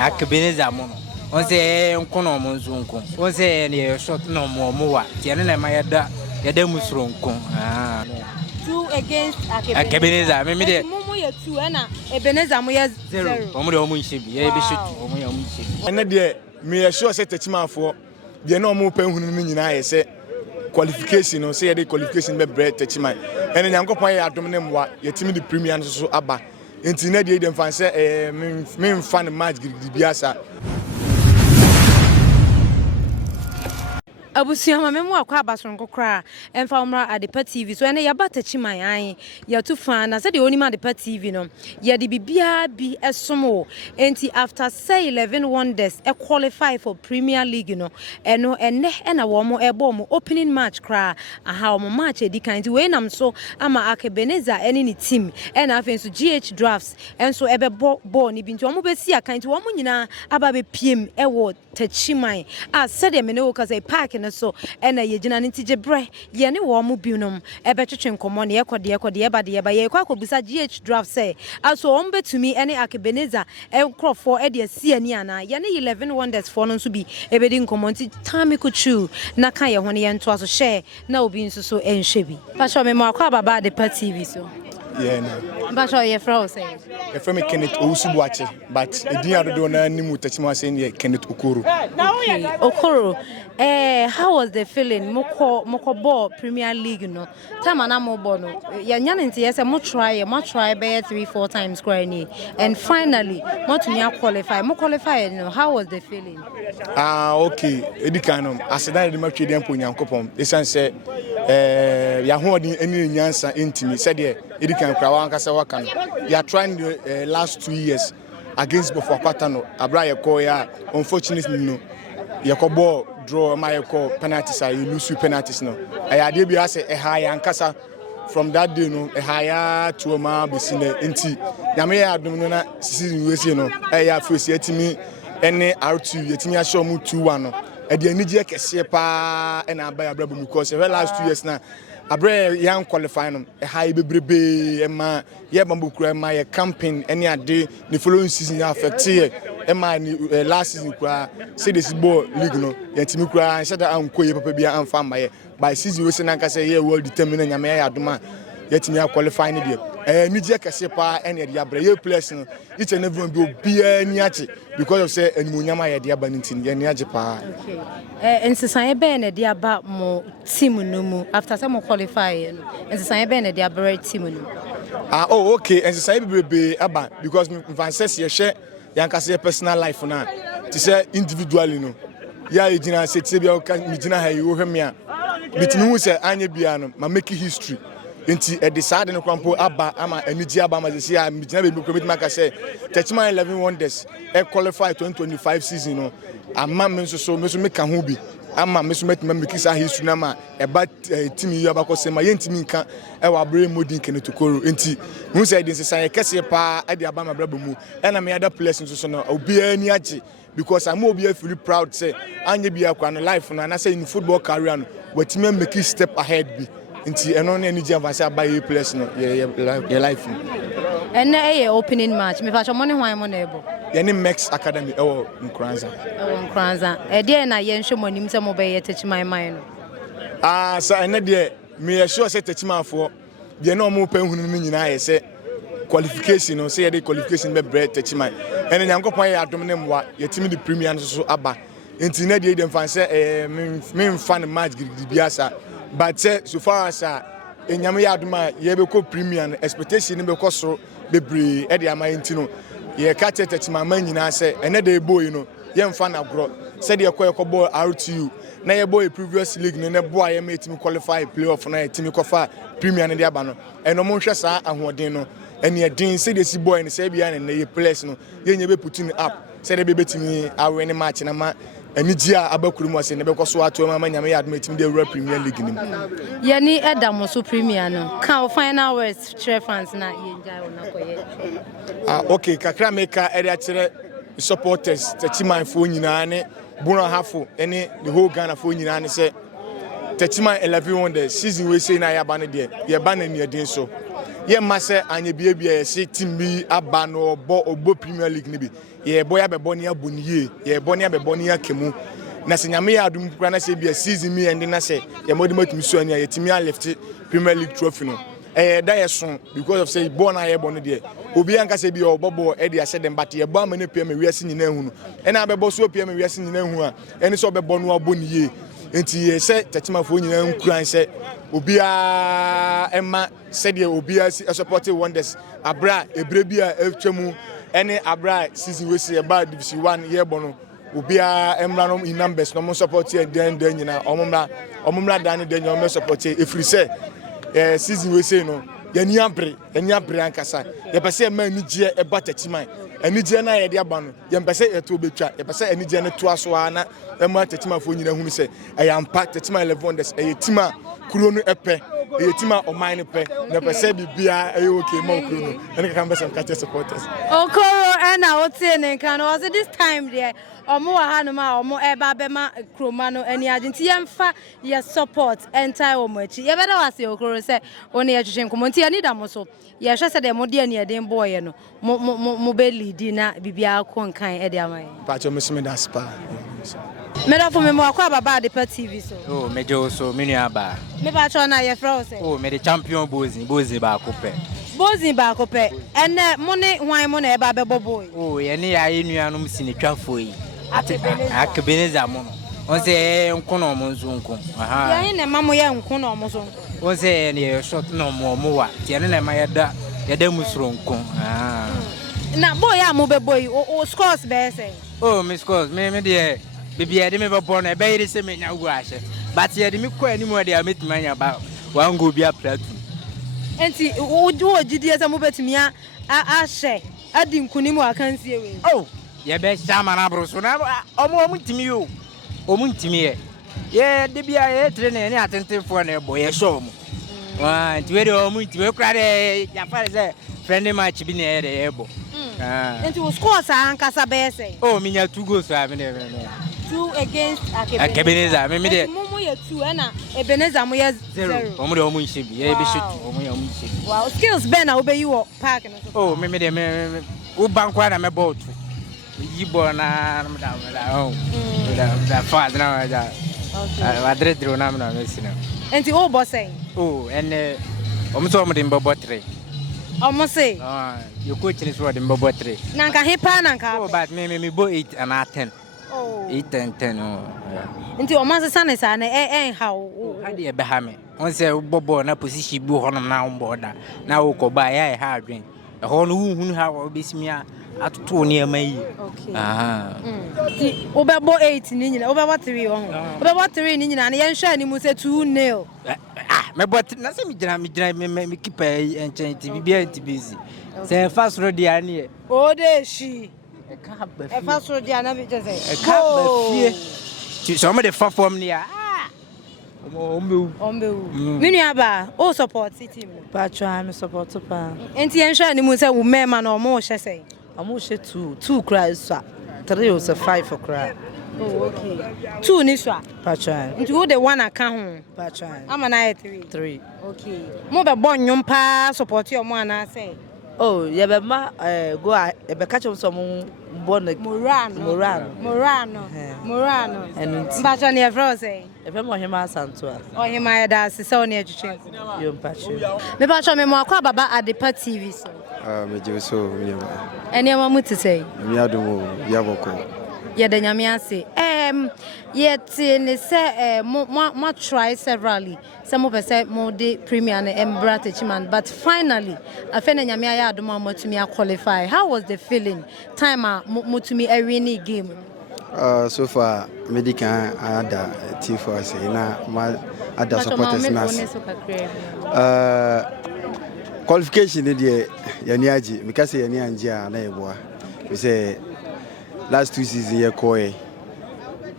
Akabenezer mono. On say nkono mo nzunko. On say ne short no mo wa. Tie ne ma yada musronko. 2 against Akabenezer. Me de mo ye 2 na Ebenezer mo ye 0. Omo de omo nchebi. Ye be shoot omo ye omo nchebi. Ene de me ye sure say Techiman for de na omo pen hunu no nyina ye say qualification no say ye de qualification be bread Techiman. Ene nyankopon ye adom ne mwa ye timi di premier no so aba. Enti na de dem fan say me fan match gidi biasa. Abusiama memo akwa abasonko kra emfa umra Adepa TV so ene yaba Techiman an ya tu fan na se de onima Adepa TV no ya de bibia bi esomo enti after say 11 wonders e qualify for Premier League no eno ene na wo mo ebo mo opening match kra aha mo match edikan ti we nam so ama Akabenezer ene ni team ena afen so GH drafts enso ebe ball ni bi nti wo be si akan ti wo mo nyina aba be piem e wo Techiman a se de me ne wo ka say park so ena ye gina nti gebre ye ne wo mo binom ebe twetwe nkomo ne yekode eba de eba ye kwa kobusa GH draft say aso on betumi ene Akabenezer enkrofo e de asi ani ana ye ne 11 wonders for no so bi ebe di nkomo nti time kuchu na kan ye ho ne ye nto aso share na obi nso so enhwe bi pasho me mo akwa Baba Adepa TV so yeah no pasho ye fra o say ye from me Kenneth Owusubuache but edin adodo na nimu Techiman say ne Kenneth Okoro. Okay Okoro how was the feeling moko ball Premier League no time na mo ball no ya nyane nti yes mo try be 3-4 times crying and finally mo to me qualify no how was the feeling Okay edika no asedan de matwe dem po nyankopom esan say ya ho odin eni nyansa entimi said de edika kra wa ankasa waka no ya trying the last 2 years against before quarter no abra ye call ya unfortunately no ye ko ball draw my call penalties are you lose penalties no I dey be say high ankasa from that day no higher to ma be seen enti nyame ya adom no na season we see no ya face etimi ene R2 yetimi a show mu 2-1 no e de anije kese pa na aba ya brabo because the last 2 years na abre yan qualify no high bebrebe ma ye bambo kura ma ye campaign ene ade the following season affect ye ma last season kura say this ball league no yetimi kura shada anko ye papa bia amfa ma ye by season we say na kase ye world determine nyame ya adoma yetimi qualify ne de nije kese pa ene de abre ye players no each and everyone be obi ani ache because of say animunyama ye de aba ntin ye ni age pa. Okay ensesan be na de aba mo team no mu after say mo qualify no ensesan be na de aba team no okay ensesan be aba because van say ye hwe yankase personal life na to say individually no ya ejina say tie bia mi jina ha yi wo hwem a bitimi hu say anya bia no ma make history enti e decide no kwampo aba ama aniji aba ma say ya mi jina be ko bitimi aka say Techiman 11 wonders e qualify 2025 season no ama me so me ka ho bi ama me so metima make sa history na ma e ba team yi aba ko say ma yentimi nka e wa bre modin Kenneth Okoro enti hu say din say kese pa e de aba ma brabo mu e na me other players so no obi ani age because I'm obi feel proud say anya bia kwa no life no na say in football career no watimi make step ahead bi nti eno na energy advance abaye players no your life and na opening match me fa cho money hwan mo na ebo ye Max Academy ewo Nkranza e de na ye nhwe monim se mo be ye Techiman man no so ene de me sure say Techiman for de na omo pen hunu no nyina ye say qualification no say the qualification be bread Techiman ene nyankopon ye adom ne mwa ye timi di premier no so aba enti na de dem fan say me fan match gidi biasa but so far as enyame ya adom ye be ko premier no expectation be ko so bebre e de ama enti no ye ka Techiman man nyina say ene de boy no ye mfa na gro say de ye ball R2 na ye boy previous league no ne boy ye metimi qualify playoff na ye timi ko fa premier no de aba no eno mo hwe sa ahoden no ene edin say de si boy no say bia na ye players no ye nya be putting up say de be betimi awe ne match na ma aniji a abakurum ase ne be ko so ato ma nyame ya adom etimi de Premier League nim ye ni edam so premier no ka final words chere fans na ye njai wona koye okay kakra meka area chere supporters Techiman fo nyina ne Bruno Hafo ene the whole Ghana fo nyina ne say Techiman 11 wonders season we say na ya ba ne de ye ba na ni edin so ye mase anye bia se team bi aba no obo Premier League ni bi ye boy abebo ne aboniye ye bo ne abebo ne akemu na se nyame ya adum kura na se bia season mi ende na se ye modi matumi so anya ye timi a lift Premier League trophy no da ye so because of say born na ye bo no de obi anka se bi obobo e de ase dem but ye bo amane pia me wiase nyina hu no e na abebo so pia me wiase nyina hu a eni so obebo no aboniye enti ye se Techiman fo nyina nkuran se obia ema said the obia supported wonders abra ebrebia etwemu ene abra season we say about division 1 year bono obia emra no in numbers no support den nyina omumra dan den nyina support efri say season we say no yani abre ankasa ye pese ma anigye eba Techiman anigye na ye de aba no ye pese eto betwa ye pese anigye ne to aso na ema Techiman fo nyina hunu say eyampa Techiman 11 wonders eyetima kuro no epe eyetima omine pe na pese bibia okay ma kuro no ene kan be some catch supporters okoro ena otie ne kan was this time there omo wa hanu ma omo eba be ma kroma no eni agenti yemfa ye support entire omo achi ye beda wase okoro se oni ye twetwe nkomo nti ani da mo so ye hwe se de mo de ani eden boy no mo be lead na bibia ko nkan e de amaye pa cho mesime da spa mera fo me mo akwa baba de pa TV so oh mejo so menu aba me ba cho na ye fro se oh me the champion bozi ba ko pe bozi ba ko pe ene mo ne hwan mo na e ba be boboy oh ye ne ya enuanum sinetwafo yi Akabenezer mo no on se nkono mo nzunko aha ye ne mamo ye nkono mo so on se ne short no mo wa tie ne ma yeda musuro nko ah na boy a mo be boy o scores be say oh me scores me de bibia de me be born e be yire se me nya gu ahye but ye de me ko ani mo de a metimanya ba wan go bia platu enti o gidie se mo betumi a hye adi nkuni mu akansie we oh ye be chama na bro so na omo ntimi yo omo ntimi ye de bia ye tre ne atentefo na ebo ye show mo wa nti we de omo ntimi kura de ya fare se friendly match bi na ye de ebo enti o score sa ankasa be say oh minya 2 goals a me de 2 against Akabenezer me de mo ye 2 na Ebenezer mo ye 0 omo de omo nche bi ye be shoot omo nche wow skills be na obeyi wo park no so oh me de me o bankwa na me ball tu yi ball na da oh da fast na da adredro na me na me sina enti o bo say oh and omo so omo de mbobo 3 omo say your coach is what mbobo 3 na nka hepa na nka oh but me bo 8 and 10 oh 8 and 10 oh enti o ma se sa na ha o hade e be ha me on say bobo na position bi ho na mbo da na wo ko ba ya ha adwen e ho no hu ha obesimi atoto ne amayi okay aha ti obebo 8 ni nyina obebo 3 ho obebo 3 ni nyina na ye hwa ni mu se 2-0 me bot na se mi gina me keep enchen ti bibia ti busy se fast road ya ne o de shi e ka ba e fast road ya na bi je say e ka ba fie ti so me de fa form ne ya ombe minu aba o support team Patron, I support pa. enti ye hwa ni mu se wo mema na omo hwe say I'm also two cries, 3 or 5 for cry. oh okay 2 ni so Patron, nti wo de 1 aka ho Patron, ama na ye 3 3. okay mo be bon nyum pa support your mo ana say Oh, yeah, but ma go a catch on some bonnet Morano. And But on your fro say if I'm him as Santua, or him I da se so near to you patron. me ba cho me mo akwa baba Adepa TV so me je so me ene ma muti say me adumo ya boko ye da nyame ase yet ne se mo try severally some of say mo de premier and embra Techiman but finally afena nyame aya adoma mo to me qualify. How was the feeling time mo to me a winning game so far medical ada team for say na ma ada supporters nas qualification dey yani aji because yani anja na eboa we say last 2 seasons here koi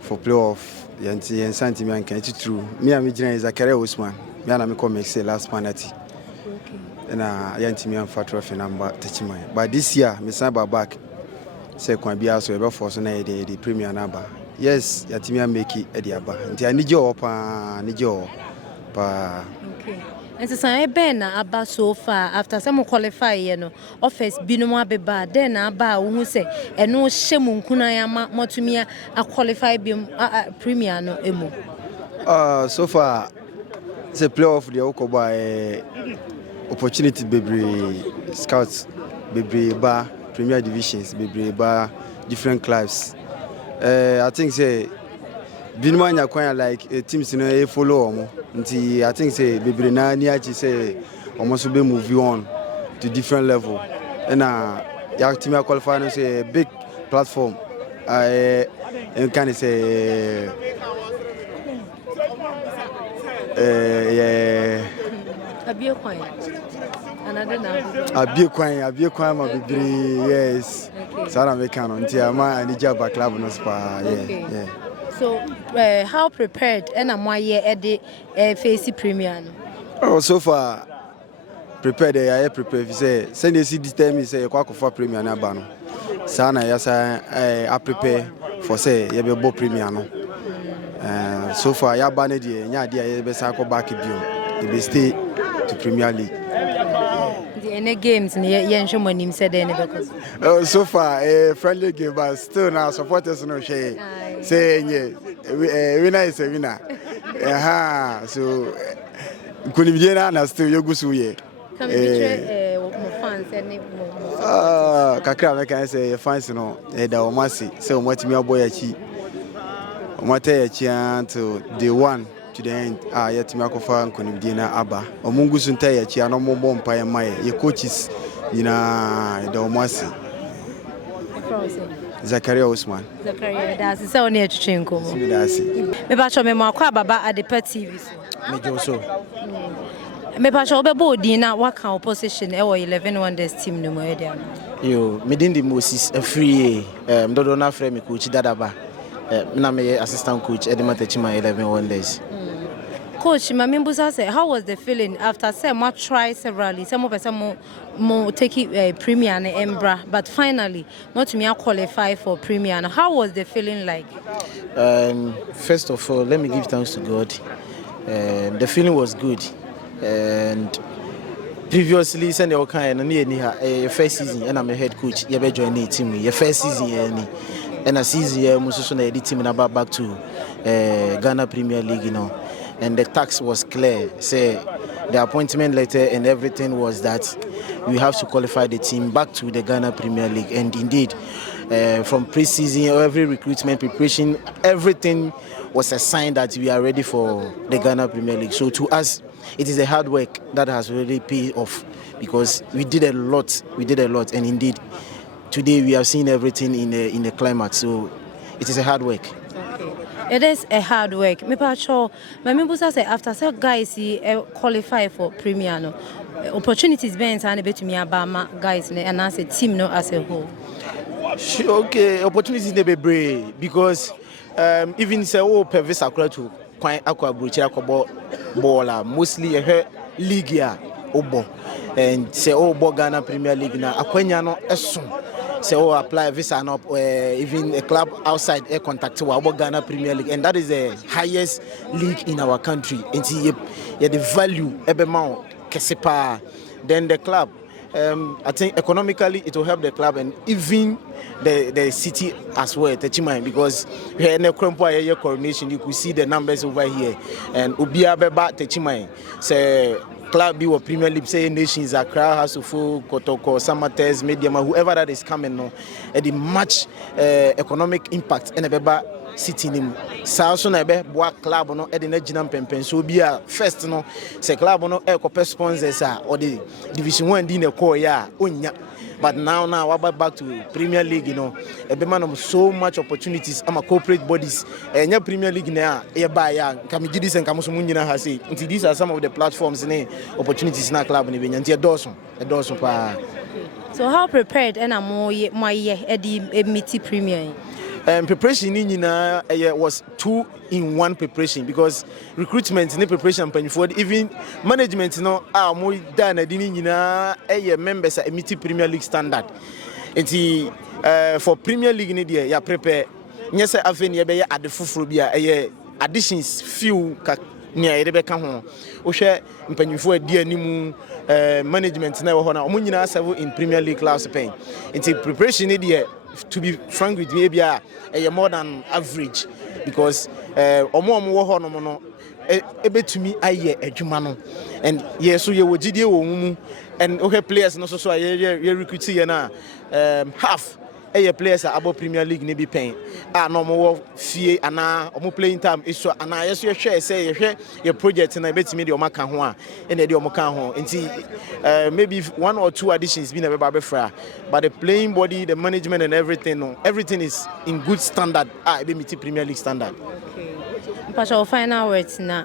for playoff yanti yen sentiment kan it true me am gina Zakaria Usman me na me come make say last penalty na yanti me am fa trophy number Techiman but this year me san back say kwan bia so e be force na the premier number yes yanti me make it e dey aba nti ani je o pa pa okay And so I been about so far after some qualify, office binoma beba, then about who say, and no shame kunayama motumia a qualify beam premier no emo. So far, it's a playoff the Okoba opportunity baby scouts, baby bar, premier divisions, baby bar, different clubs. I think say Binman acquire like teams follow until I think say baby na niachi say almost be move on to different level. And your team qualifying say a big platform. And can say Abia Quine. Another now. Abia Quine, my baby, yes. Sarah Mekano, until I need job at club no spa. Yeah. So, how prepared and am I at the face premier? Oh, so far prepared. I prepared. If say send the CD time, me say quack for premier na bano. Sana yes, I prepare for say you be bo premier no. So far, ya banned the nya dia you be say go back biom. You be stay to Premier League. The any games near Yansho Monim said any because. So far, a friendly game, but still now supporters no share. Say winner is a winner. So couldn't be na still you go suye. Come betray fans any kakra make can say fans no da o masi say o matimi aboy achi o matay achi until day 1 to the end yet me akofa nkonimdie na aba o mungu sunta achi ano mombo mpaye maye ye coaches nyina da o masi Zakaria Usman. Zakaria, that's so near Chichinko. Me bacho me makwa baba at the Pet TV. Me Joso. Me bacho be body na waka opposition 11 Wonders team no more there. Yo, me din the Moses a free dodo na frame coach dadaba. Na me assistant coach Edema Techiman 11 Wonders. Coach, my membusa say how was the feeling after say mo try severally, some of us mo take it premier and Embra, but finally not me qualify for premier. And how was the feeling like? First of all, let me give thanks to God. The feeling was good, and previously send the kind and first season and I'm a head coach. You be join the team. Your first season and a season most of the team about back to Ghana Premier League, you know. And the task was clear. Say the appointment letter and everything was that we have to qualify the team back to the Ghana Premier League. And indeed, from pre-season, every recruitment preparation, everything was a sign that we are ready for the Ghana Premier League. So to us, it is a hard work that has really paid off because we did a lot. And indeed, today we have seen everything in the climate. So it is a hard work. It is a hard work. Me pacho, my membusa say after say guys qualify for premier no opportunities being and bet me about guys and as a team no as a whole. Okay, opportunities they be brave because even say pervis akra to quite aqua brucha baller mostly a league ya obo and say Ghana Premier League na akwanya no esun. Say apply visa and even a club outside a contact to our Ghana Premier League, and that is the highest league in our country. And see, the value every month, Kesepa. Then the club, I think economically it will help the club and even the city as well, Techiman, because here in the Krompo coronation you could see the numbers over here, and Ubia Beba Techiman say. Club be Premier League say nations Accra has to full Kotoko Samates Mediama whoever that is coming no and the much economic impact and a city nim sa so na be boa club no e de na gina pempen so bi a first no say club no e ko sponsors or the division 1 di na call ya onya. But now we're back to Premier League, you know. Every so much opportunities. I'm a corporate bodies. And your Premier League now, Kamigidis and Kamusumunina has it. These are some of the platforms and opportunities in our club and Dawson. So how prepared and my Eddie Premier? Preparation was 2-in-1 preparation because recruitment in preparation and even management more than a members at MT Premier League standard. And for Premier League in India, you prepare. Yes, I think you at the Fufrobia additions few nia yede beka ho wo hwe mpanyimfo adi animu management na wo ho na omo nyina serve in Premier League club Spain into preparation ni de to be frank with me bia more than average because omo wo ho no no ebetumi aye adwuma no and yes so ye wogidie wo mu and okay players no so ye recruit ye na half players abo Premier League ni bi pen no mo fie ana omo playing time iso ana yeso ye hwe say ye hwe ye project na ebetumi de omaka ho a e na de omaka ho nti maybe 1 or 2 additions be na be ba fra but the playing body the management and everything is in good standard e be meet Premier League standard. Pastor, final words na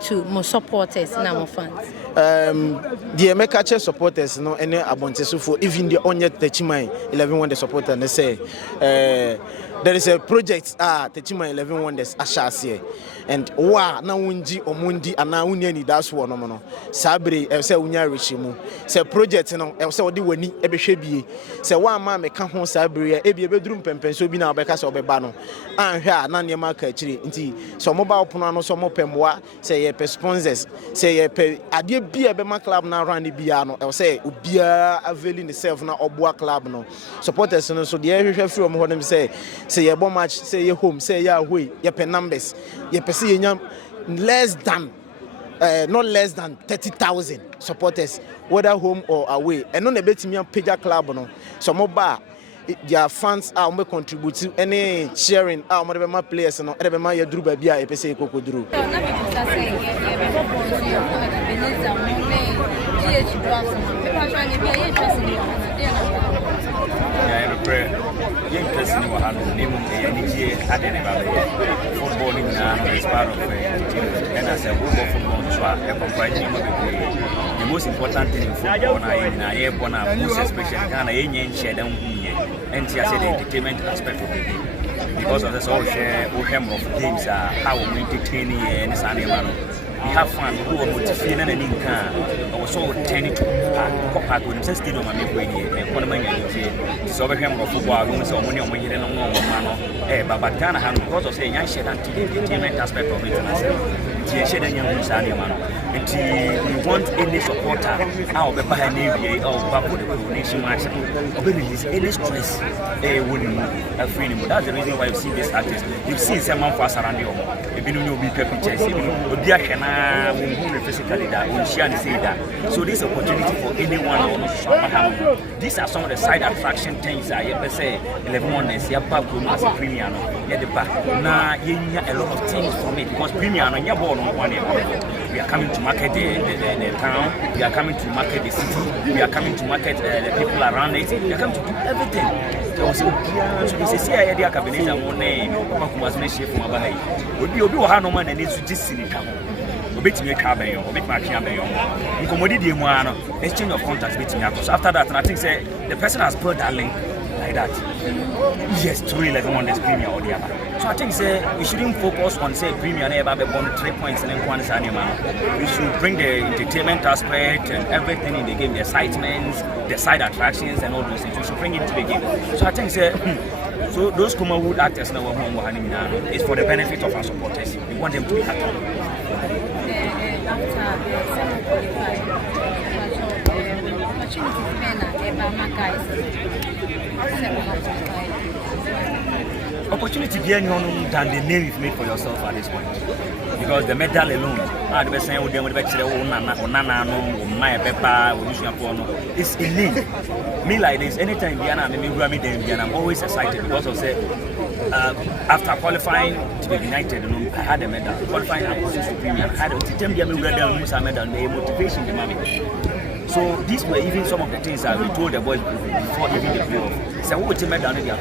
to more supporters na more fans. The Emeka supporters no any abonteso for even the onye Techiman 11 Wonders supporter they say there is a project Techiman 11 Wonders ashase and wa na wunji omundi ana unia ni that's one no sabre say unya rechimu say project no say odi wani ebehwe bie say wa ma meka ho sabre e bie bedrum pempenso bi na obeka say obeba no anhwe na ne ma ka chiri nti so mobile pono no so mo pemboa say ye sponsors say ye ade bia be ma club na run bia no say obia availing itself na oboa club no supporters no so de hwehwe free om ho dem say ye bo match say ye home say ye away ye pe numbers ye pe say ye less than not less than 30,000 supporters whether home or away and no betimi page club no so mo ba their fans are more contribute to any sharing more be my players no e be my yadru ba bia e pese kokodru na be say Akabenezer mo ne GH draft mo pe pa ni bia ye interest ni ya pray ye interest ni wa hanu ni mo e ni je ade ne ba be football is part of and as a group of football so a comprising of the most important thing in football na ye born most especially Ghana ye nyen share dan and see the entertainment aspect of the game because of the social share of games how we entertain and animal we have fun who are motivated and in can also turn it to park when say stadium am go here e kono man yan so be hwem of football go so money o mo yire no mo ma but Ghana have because of say yan share that entertainment aspect of it tie share dan yan sa animal and we want any supporter how be buy any or back for the donation match or be release any stress winning a free anymore. That's the reason why you see this artist. You've seen someone pass around the home. If you know be pictures, obi ahena won physically that we share and say that. So this opportunity for anyone on these are some of the side attraction things that you say 11 Wonders ya back room as a premier no. Yeah the back. Na a lot of things from it because premier no nya ball on one. We are coming to market the town. We are coming to market the city. We are coming to market the people around it. We are coming to do everything. So this is here the Akabenezer money. Papa kumasme chef from Abahay. Obi wo ha no man na nesu gisini ka ho. Obetimi atwa ben yo, obetimi atwa ben yo. Nkomodi die mu ano. Exchange of contacts betimi akos. After that, and I think say the person has built that link like that. Yes, truly 11 Wonders premier or the other. So I think say we shouldn't focus on say premier never be born 3 points and then one is animal. We should bring the entertainment aspect and everything in the game, the excitements, the side attractions and all those things. We should bring it to the game. So I think say so those Kumawood actors now is for the benefit of our supporters. We want them to be happy. Opportunity being than the name you've made for yourself at this point. Because the medal alone, the best saying it's a name. Me like this, anytime I'm always excited because of say after qualifying to be United, I had a medal. Qualifying to Premier, I had a medal, the motivation. So these were even some of the things that we told the boys before even the playoff. So what team down there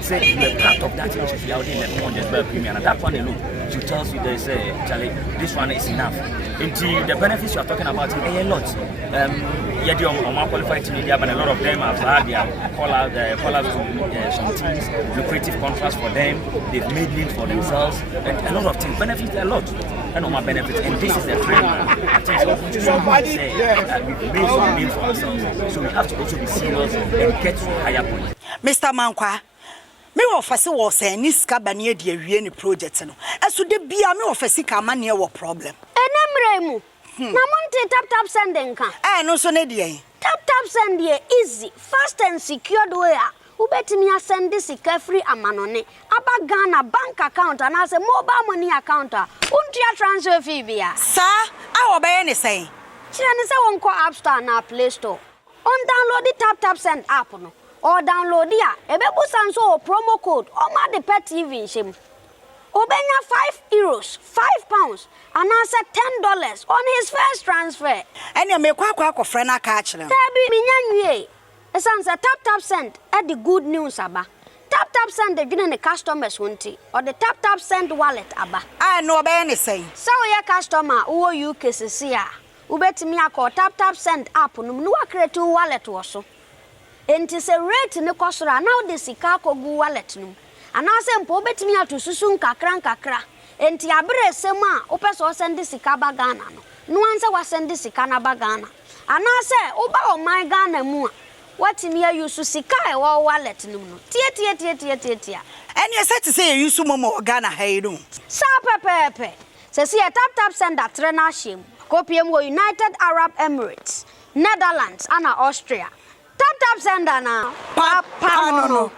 said you are part of that which you are in the Wonders Premier, and that one alone she tells you they say Charlie, this one is enough. And the benefits you are talking about a lot. Yeah, they are qualified in India, but a lot of them have had their call out to some teams, lucrative contracts for them. They've made names for themselves, and a lot of things benefit a lot. And my benefits, and this is the trend. I think somebody say that we've made some name for ourselves, so we have to also be serious and get to higher points. Mr. Mankwa, me offer wo say ni sika ba ne de awie ni project no eso de bia me offer sika ma ne wo problem enemre mu na monte tap sending kan no so ne de tap send ye easy fast and secured way ubetimi asend sika free amanone aba Ghana bank account and as a mobile money account untia transfer fee bia sa a obaye ne say kire ne say won ko app store na play store on download the tap send app no or download ya ebebu sanso promo code o ma the pet TV shim obenya €5 £5 and answer $10 on his first transfer ene me kwa friend aka a kire tabi minyanwie esan say tap send at the good news aba tap send the gina the customers wonti or the tap send wallet aba no obaye ne say so your customer wo UK sesia ubetimi akọ tap send app no no create wallet wo so enti se rate ne kosora now the sika kogu wallet no anase mpo ubetimi atosusu nkakra enti abere sema opeso send sika ba Ghana no anse wa send sika na ba Ghana anase uba o my Ghana mu watimi ayusu sika e wo wallet no tie ene se te say yusu momo Ghana hayiru sa pepepe se si tap send atre na shim kopiem wo United Arab Emirates Netherlands and Austria tap send na papa no